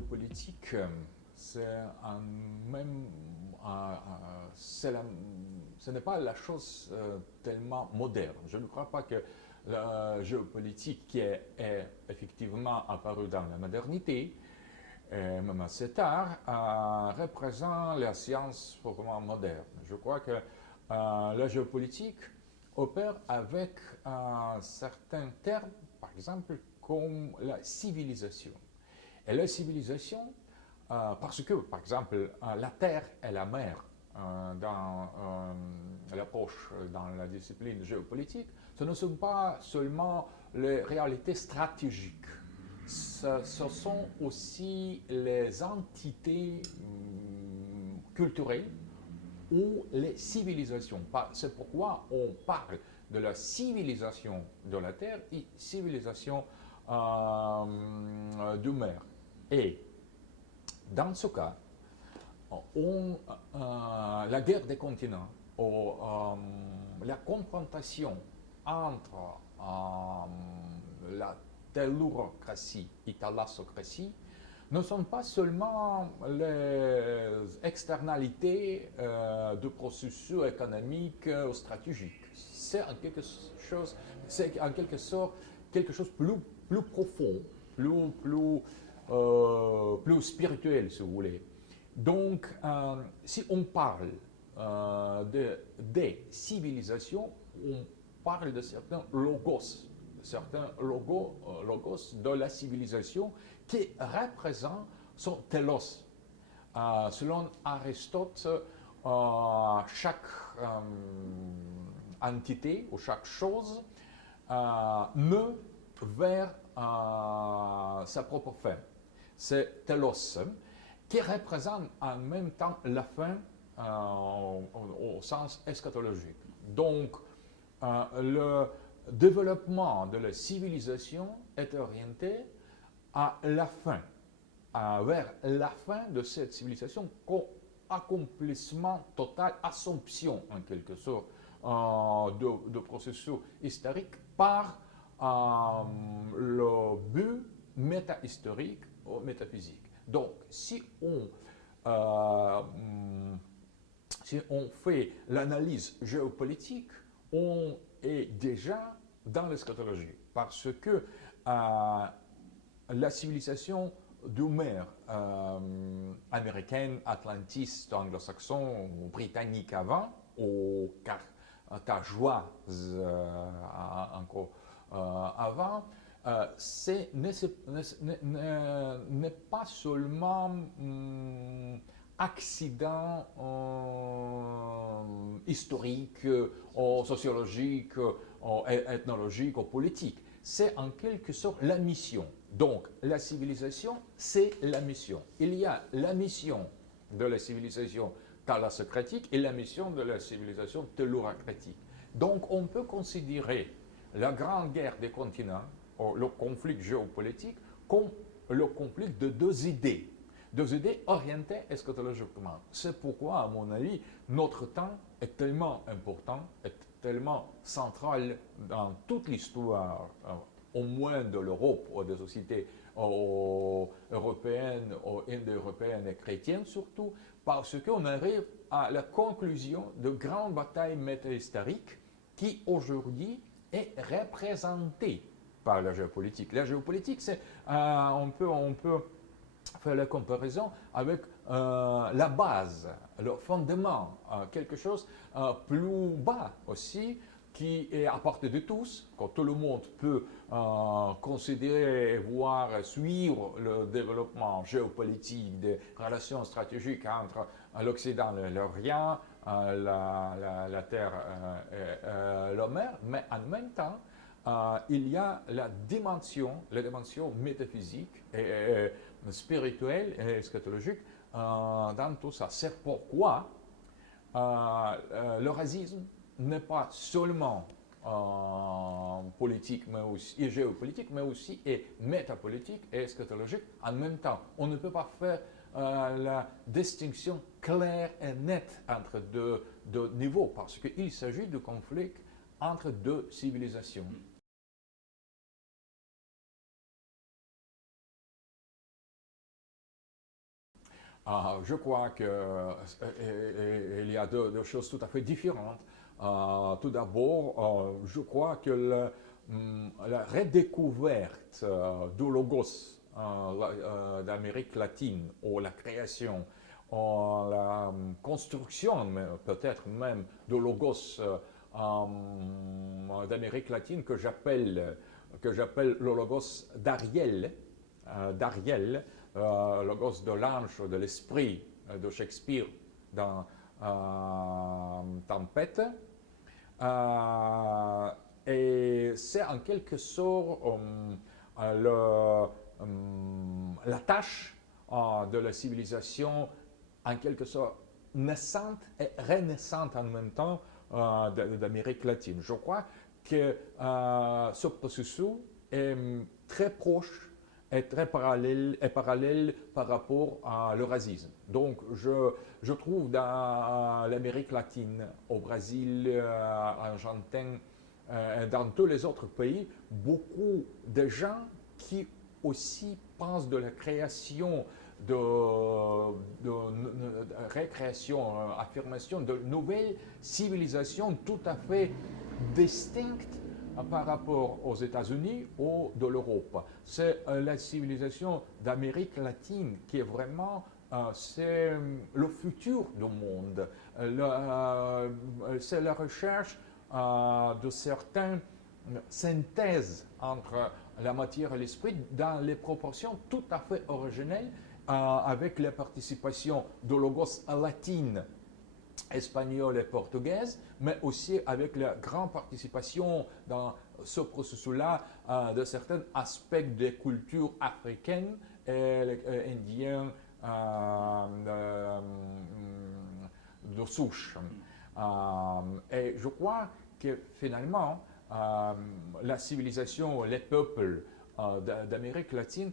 géopolitique, c'est un même, ce n'est pas la chose tellement moderne. Je ne crois pas que la géopolitique qui est effectivement apparue dans la modernité, même assez tard, représente la science proprement moderne. Je crois que la géopolitique opère avec certains termes, par exemple, comme la civilisation. Et la civilisation, parce que, par exemple, la terre et la mer, dans l'approche, dans la discipline géopolitique, ce ne sont pas seulement les réalités stratégiques. Ce sont aussi les entités culturelles ou les civilisations. C'est pourquoi on parle de la civilisation de la Terre et civilisation de mer. Et dans ce cas, la guerre des continents, ou la confrontation entre la tellurocratie et thalassocratie ne sont pas seulement les externalités de processus économiques ou stratégiques. C'est en quelque sorte quelque chose de plus profond, plus spirituel, si vous voulez. Donc, si on parle des civilisations, on parle de certains logos de la civilisation qui représentent son telos. Selon Aristote, chaque entité ou chaque chose meut vers sa propre fin. C'est telos qui représente en même temps la fin au sens eschatologique. Donc, le développement de la civilisation est orienté à la fin, vers la fin de cette civilisation, accomplissement total, assomption en quelque sorte de processus historiques par le but métahistorique ou métaphysique. Donc, si on fait l'analyse géopolitique, on est déjà dans l'eschatologie, parce que la civilisation d'Homère, américaine, atlantiste, anglo-saxon, britannique avant, ou carthageoise encore avant, n'est pas seulement accident historique, ou sociologique, ou ethnologique, ou politique. C'est en quelque sorte la mission. Donc, la civilisation, c'est la mission. Il y a la mission de la civilisation thalassocratique et la mission de la civilisation tellurocratique. Donc, on peut considérer la grande guerre des continents, ou le conflit géopolitique, comme le conflit de deux idées orientées eschatologiquement. C'est pourquoi, à mon avis, notre temps est tellement important, est tellement central dans toute l'histoire, au moins de l'Europe ou des sociétés européennes, ou indo-européennes et chrétiennes surtout, parce qu'on arrive à la conclusion de grandes batailles métahistoriques qui aujourd'hui est représentée par la géopolitique. La géopolitique, c'est, on peut faire la comparaison avec la base, le fondement, quelque chose plus bas aussi, qui est à portée de tous, que tout le monde peut considérer, voir, suivre le développement géopolitique des relations stratégiques entre l'Occident et l'Orient, la Terre et la mer, mais en même temps, il y a la dimension métaphysique et spirituelle et eschatologique dans tout ça. C'est pourquoi le racisme n'est pas seulement politique mais aussi, et géopolitique, mais aussi et métapolitique et eschatologique en même temps. On ne peut pas faire la distinction claire et nette entre deux niveaux parce qu'il s'agit de conflits entre deux civilisations. Je crois qu'il y a deux choses tout à fait différentes. Tout d'abord, je crois que la redécouverte du logos d'Amérique latine, ou la création, ou la construction, peut-être même, de logos d'Amérique latine que j'appelle le logos d'Ariel, logos de l'ange, de l'esprit de Shakespeare dans Tempête. Euh, et c'est en quelque sorte la tâche de la civilisation, en quelque sorte naissante et renaissante en même temps d'Amérique latine. Je crois que ce processus est très proche et très parallèle par rapport à l'eurasisme. Donc, je trouve dans l'Amérique latine, au Brésil, en Argentine, dans tous les autres pays, beaucoup de gens qui aussi pensent de la création, de récréation, affirmation de nouvelles civilisations tout à fait distinctes par rapport aux États-Unis ou de l'Europe. C'est la civilisation d'Amérique latine qui est vraiment c'est le futur du monde. C'est la recherche de certaines synthèses entre la matière et l'esprit dans les proportions tout à fait originelles avec la participation de logos latine, espagnole et portugaise, mais aussi avec la grande participation dans ce processus-là de certains aspects des cultures africaines et indiennes de souche. Et je crois que finalement, la civilisation, les peuples d'Amérique latine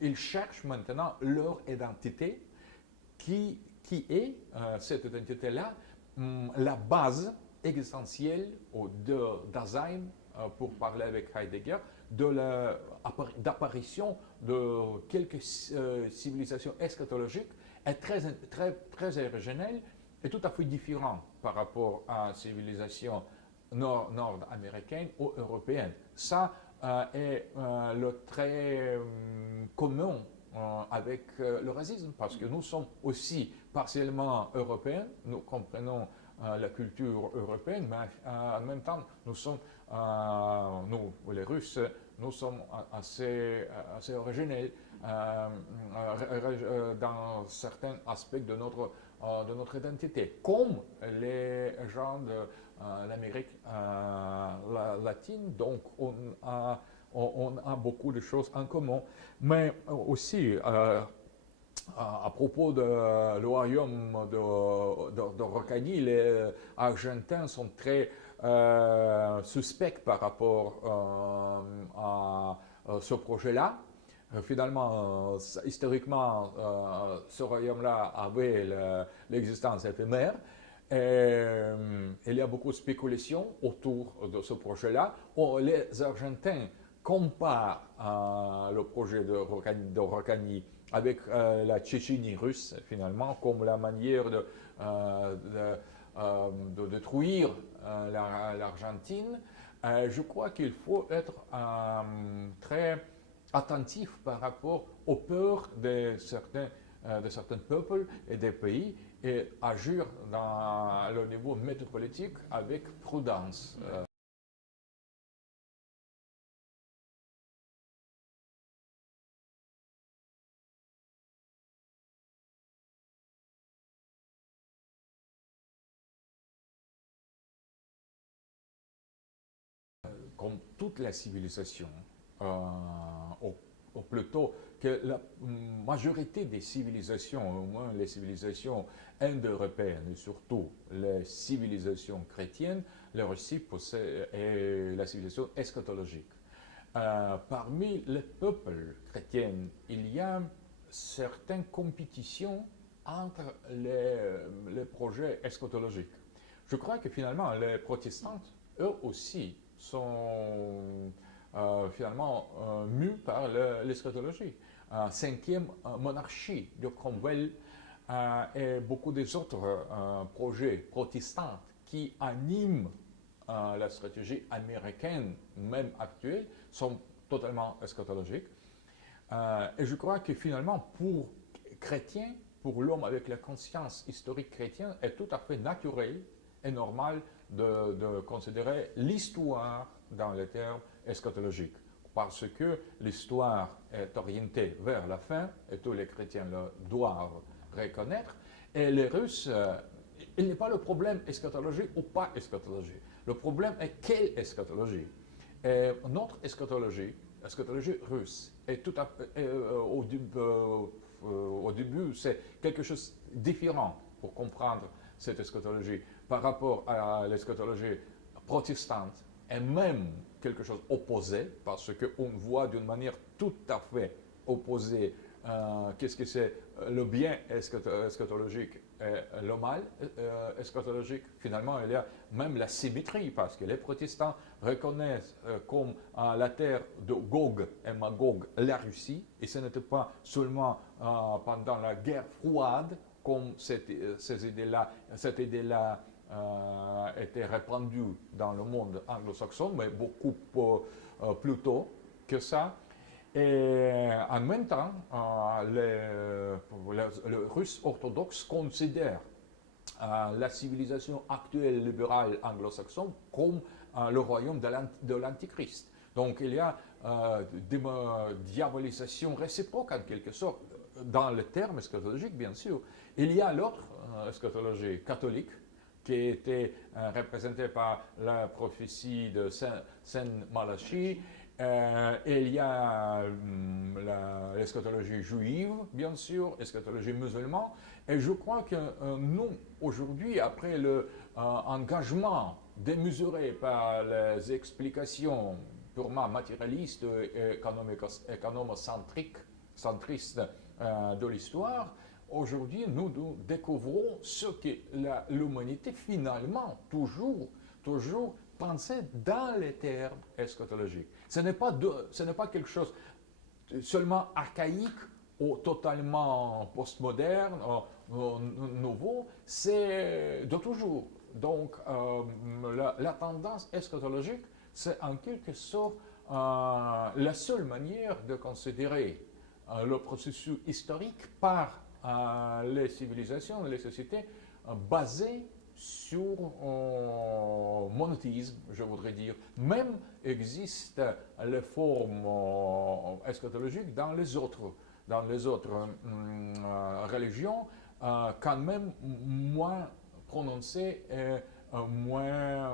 ils cherchent maintenant leur identité qui est cette identité-là, la base existentielle de Dasein, pour parler avec Heidegger, d'apparition de quelques civilisations eschatologiques est très originelle et tout à fait différent par rapport à la civilisation nord-américaine ou européenne. Ça est le trait commun avec le racisme, parce que nous sommes aussi partiellement européens, nous comprenons la culture européenne, mais en même temps, nous, les Russes, nous sommes assez originels dans certains aspects de notre identité, comme les gens de l'Amérique latine. Donc, on a beaucoup de choses en commun. Mais aussi, à propos de le royaume de Rocani, les Argentins sont très suspects par rapport à ce projet-là. Finalement, historiquement, ce royaume-là avait l'existence éphémère. Et, il y a beaucoup de spéculations autour de ce projet-là. Les Argentins comparent le projet de Rocani avec la Tchétchénie russe, finalement, comme la manière de détruire l'Argentine. Je crois qu'il faut être très attentif par rapport aux peurs de certains peuples et des pays et agir dans le niveau métropolitique avec prudence. Comme toute la civilisation, ou plutôt que la majorité des civilisations, au moins les civilisations indo-européennes et surtout les civilisations chrétiennes, leur cible est la civilisation eschatologique. Parmi les peuples chrétiens, il y a certaines compétitions entre les projets eschatologiques. Je crois que finalement, les protestants, eux aussi, sont finalement mus par l'eschatologie. cinquième monarchie de Cromwell et beaucoup des autres projets protestants qui animent la stratégie américaine, même actuelle, sont totalement eschatologiques. Et je crois que finalement, pour chrétiens, pour l'homme avec la conscience historique chrétienne, est tout à fait naturel et normal de considérer l'histoire dans les termes eschatologiques. Parce que l'histoire est orientée vers la fin, et tous les chrétiens le doivent reconnaître. Et les Russes, il n'est pas le problème eschatologie ou pas eschatologie. Le problème est quelle eschatologie. Et notre eschatologie russe, est tout à fait, au début, c'est quelque chose de différent pour comprendre cette eschatologie par rapport à l'eschatologie protestante et même quelque chose opposé, parce qu'on voit d'une manière tout à fait opposée qu'est-ce que c'est le bien eschatologique et le mal eschatologique. Finalement, il y a même la symétrie, parce que les protestants reconnaissent comme la terre de Gog et Magog la Russie, et ce n'était pas seulement pendant la guerre froide, comme cette idée-là était répandue dans le monde anglo-saxon, mais beaucoup plus tôt que ça. Et en même temps, le russe orthodoxe considère la civilisation actuelle libérale anglo-saxonne comme le royaume de l'Antichrist. Donc il y a des diabolisations réciproques en quelque sorte dans le terme eschatologique, bien sûr. Il y a l'autre eschatologie catholique qui était représentée par la prophétie de Saint Malachie. Il y a l'eschatologie juive, bien sûr, l'eschatologie musulmane. Et je crois que nous, aujourd'hui, après l'engagement démesuré par les explications purement matérialistes et économocentriques, de l'histoire, aujourd'hui, nous découvrons ce que l'humanité, finalement, toujours pensait dans les termes eschatologiques. Ce n'est pas quelque chose seulement archaïque ou totalement postmoderne, nouveau, c'est de toujours. Donc, la tendance eschatologique, c'est en quelque sorte la seule manière de considérer le processus historique par les civilisations, les sociétés basées sur monothéisme, je voudrais dire. Même existent les formes eschatologiques dans les autres religions, quand même moins prononcées et moins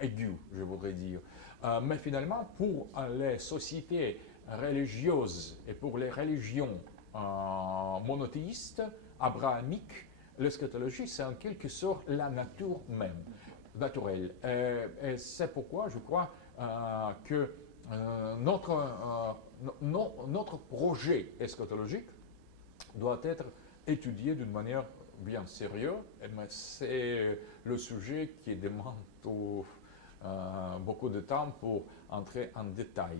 aiguës, je voudrais dire. Mais finalement, pour les sociétés religieuses et pour les religions monothéistes, abrahamiques, l'eschatologie, c'est en quelque sorte la nature même, naturelle. Et c'est pourquoi je crois que notre projet eschatologique doit être étudié d'une manière bien sérieuse, mais c'est le sujet qui demande beaucoup de temps pour entrer en détail.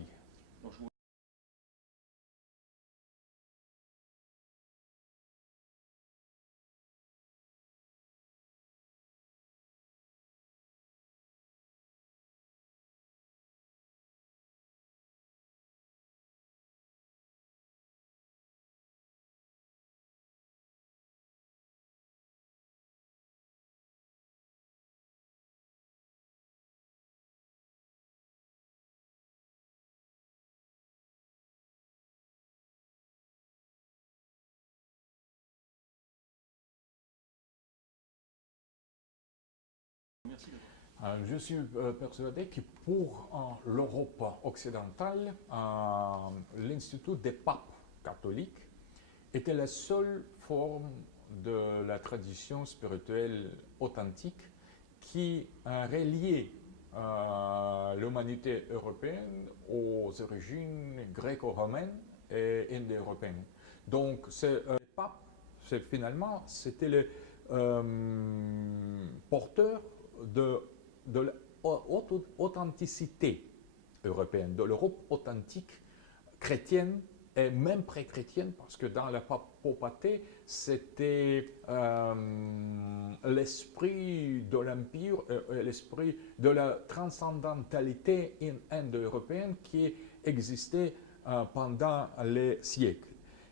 Je suis persuadé que pour l'Europe occidentale, l'Institut des papes catholiques était la seule forme de la tradition spirituelle authentique qui reliait l'humanité européenne aux origines gréco-romaines et indo-européennes. Donc, les papes, finalement, c'était les porteurs de l'authenticité européenne, de l'Europe authentique chrétienne et même pré-chrétienne, parce que dans la papauté, c'était l'esprit de l'Empire, l'esprit de la transcendantalité indo-européenne qui existait pendant les siècles.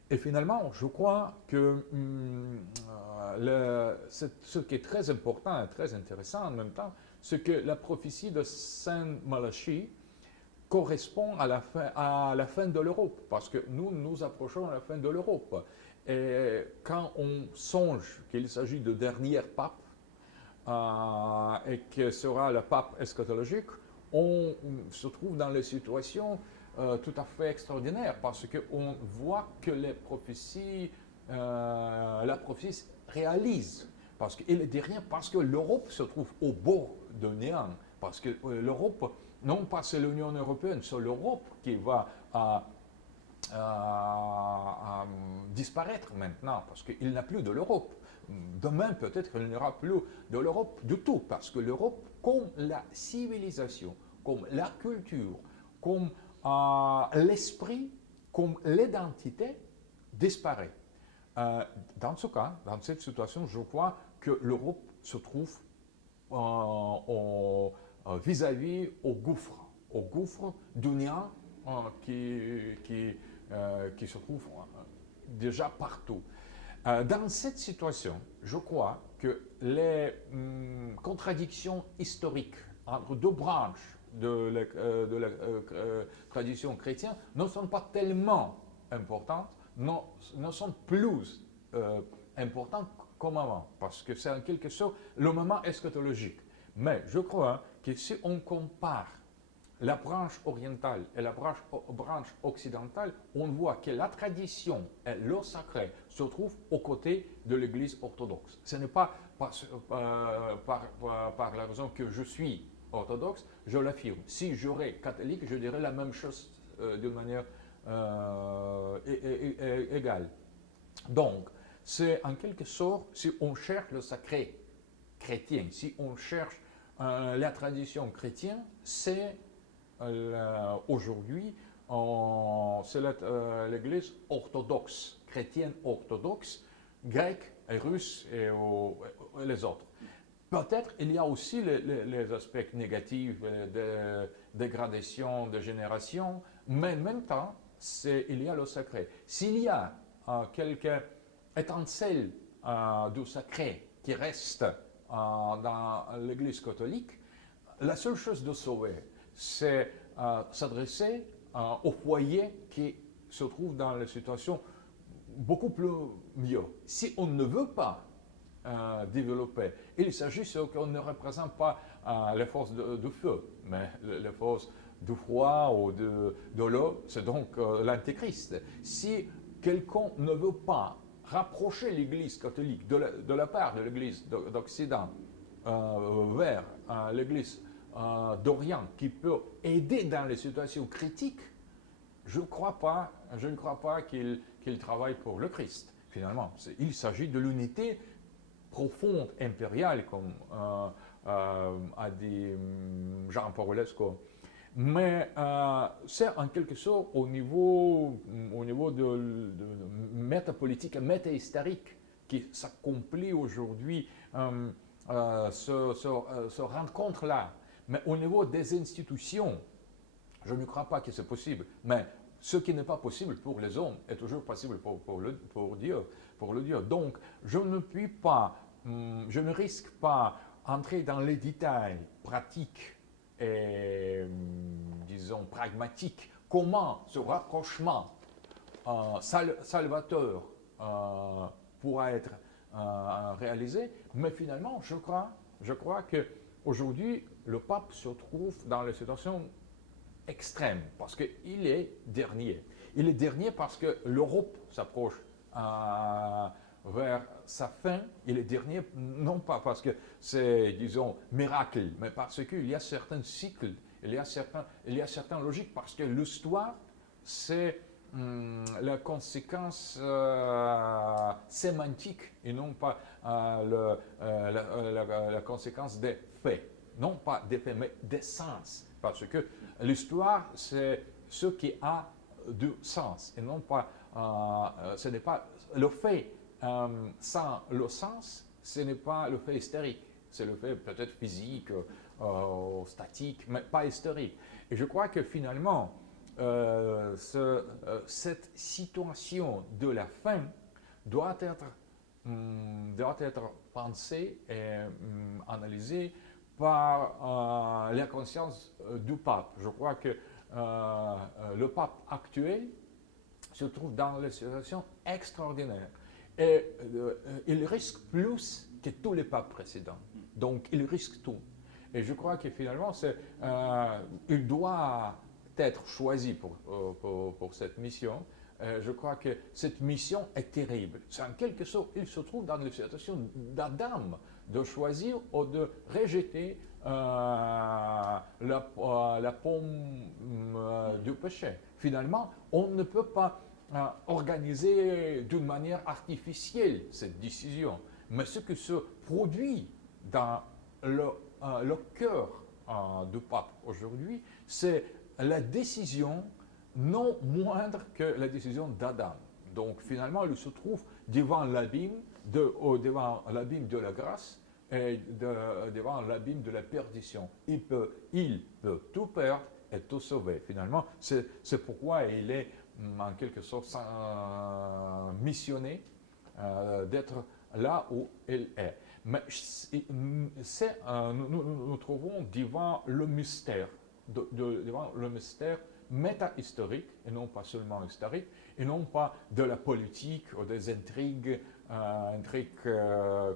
Et finalement, je crois que ce qui est très important et très intéressant en même temps, c'est que la prophétie de Saint Malachie correspond à la fin de l'Europe, parce que nous approchons à la fin de l'Europe. Et quand on songe qu'il s'agit du dernier pape et que sera le pape eschatologique, on se trouve dans les situations tout à fait extraordinaires, parce qu'on voit que la prophétie réalise. Parce qu'il est rien, parce que l'Europe se trouve au bord de néant, parce que l'Europe, non pas c'est l'Union européenne, c'est l'Europe qui va disparaître maintenant, parce qu'il n'y a plus de l'Europe. Demain, peut-être qu'il n'y aura plus de l'Europe du tout, parce que l'Europe, comme la civilisation, comme la culture, comme l'esprit, comme l'identité, disparaît. Dans ce cas, dans cette situation, je crois que l'Europe se trouve vis-à-vis au gouffre du néant qui se trouve déjà partout. Dans cette situation, je crois que les contradictions historiques entre deux branches de la tradition chrétienne ne sont pas tellement importantes, ne sont plus importantes comme avant, parce que c'est en quelque sorte le moment eschatologique. Mais je crois que si on compare la branche orientale et la branche occidentale, on voit que la tradition et le sacré se trouvent aux côtés de l'Église orthodoxe. Ce n'est pas par la raison que je suis orthodoxe, je l'affirme. Si j'étais catholique, je dirais la même chose d'une manière égale. Donc, c'est en quelque sorte, si on cherche le sacré chrétien, si on cherche la tradition chrétienne, c'est aujourd'hui, c'est l'Église orthodoxe, chrétienne orthodoxe, grecque et russe et les autres. Peut-être il y a aussi les aspects négatifs de dégradation, de génération, mais en même temps, il y a le sacré. S'il y a quelques étincelles du sacré qui restent dans l'Église catholique, la seule chose de sauver, c'est s'adresser au foyer qui se trouve dans la situation beaucoup plus mieux. Si on ne veut pas développer, il s'agit de qu'on ne représente pas les forces du feu, mais les forces du froid ou de l'eau, c'est donc l'antéchrist. Si quelqu'un ne veut pas rapprocher l'Église catholique de la part de l'Église d'Occident vers l'Église d'Orient qui peut aider dans les situations critiques, je ne crois pas qu'il travaille pour le Christ, finalement. Il s'agit de l'unité profonde, impériale, comme a dit Jean Pawlowsko. Mais c'est en quelque sorte au niveau de métapolitique et métahistorique qui s'accomplit aujourd'hui ce rencontre-là. Mais au niveau des institutions, je ne crois pas que c'est possible. Mais ce qui n'est pas possible pour les hommes est toujours possible pour Dieu. Donc, je ne risque pas entrer dans les détails pratiques et, disons, pragmatiques. Comment ce rapprochement salvateur pourra être réalisé. Mais finalement, je crois qu'aujourd'hui, le pape se trouve dans la situation extrême, parce qu'il est dernier. Il est dernier parce que l'Europe s'approche vers sa fin. Il est dernier, non pas parce que c'est, disons, miracle, mais parce qu'il y a certains cycles, il y a certaines logiques, parce que l'histoire, c'est la conséquence sémantique et non pas la conséquence des faits. Non pas des faits, mais des sens. Parce que l'histoire, c'est ce qui a du sens, et non pas, ce n'est pas le fait sans le sens, ce n'est pas le fait hystérique, c'est le fait peut-être physique, statique, mais pas historique. Et je crois que finalement, cette situation de la fin doit être pensée et analysée par la conscience du pape. Je crois que le pape actuel se trouve dans une situation extraordinaire. Et il risque plus que tous les papes précédents. Donc, il risque tout. Et je crois que finalement, il doit être choisi pour cette mission. Je crois que cette mission est terrible. C'est en quelque sorte, il se trouve dans la situation d'Adam, de choisir ou de rejeter la pomme du péché. Finalement, on ne peut pas organiser d'une manière artificielle cette décision. Mais ce qui se produit dans le cœur du pape aujourd'hui, c'est la décision non moindre que la décision d'Adam. Donc finalement, il se trouve devant l'abîme de la grâce et devant l'abîme de la perdition. Il peut tout perdre et tout sauver. Finalement, c'est pourquoi il est en quelque sorte missionné d'être là où il est. Mais nous trouvons devant le mystère, devant le mystère méta-historique, et non pas seulement historique, et non pas de la politique ou des intrigues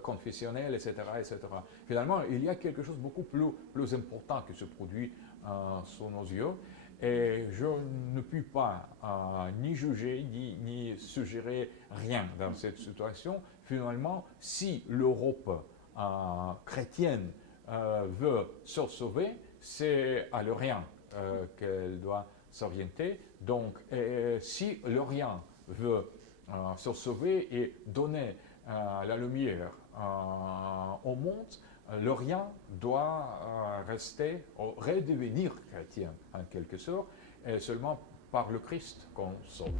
confessionnelles, etc., etc. Finalement, il y a quelque chose de beaucoup plus important qui se produit sous nos yeux, et je ne puis pas ni juger, ni suggérer rien dans cette situation. Finalement, si l'Europe chrétienne veut se sauver, c'est à l'Orient qu'elle doit s'orienter. Donc, si l'Orient veut se sauver et donner la lumière au monde, l'Orient doit rester, redevenir chrétien en quelque sorte, et seulement par le Christ qu'on sauve.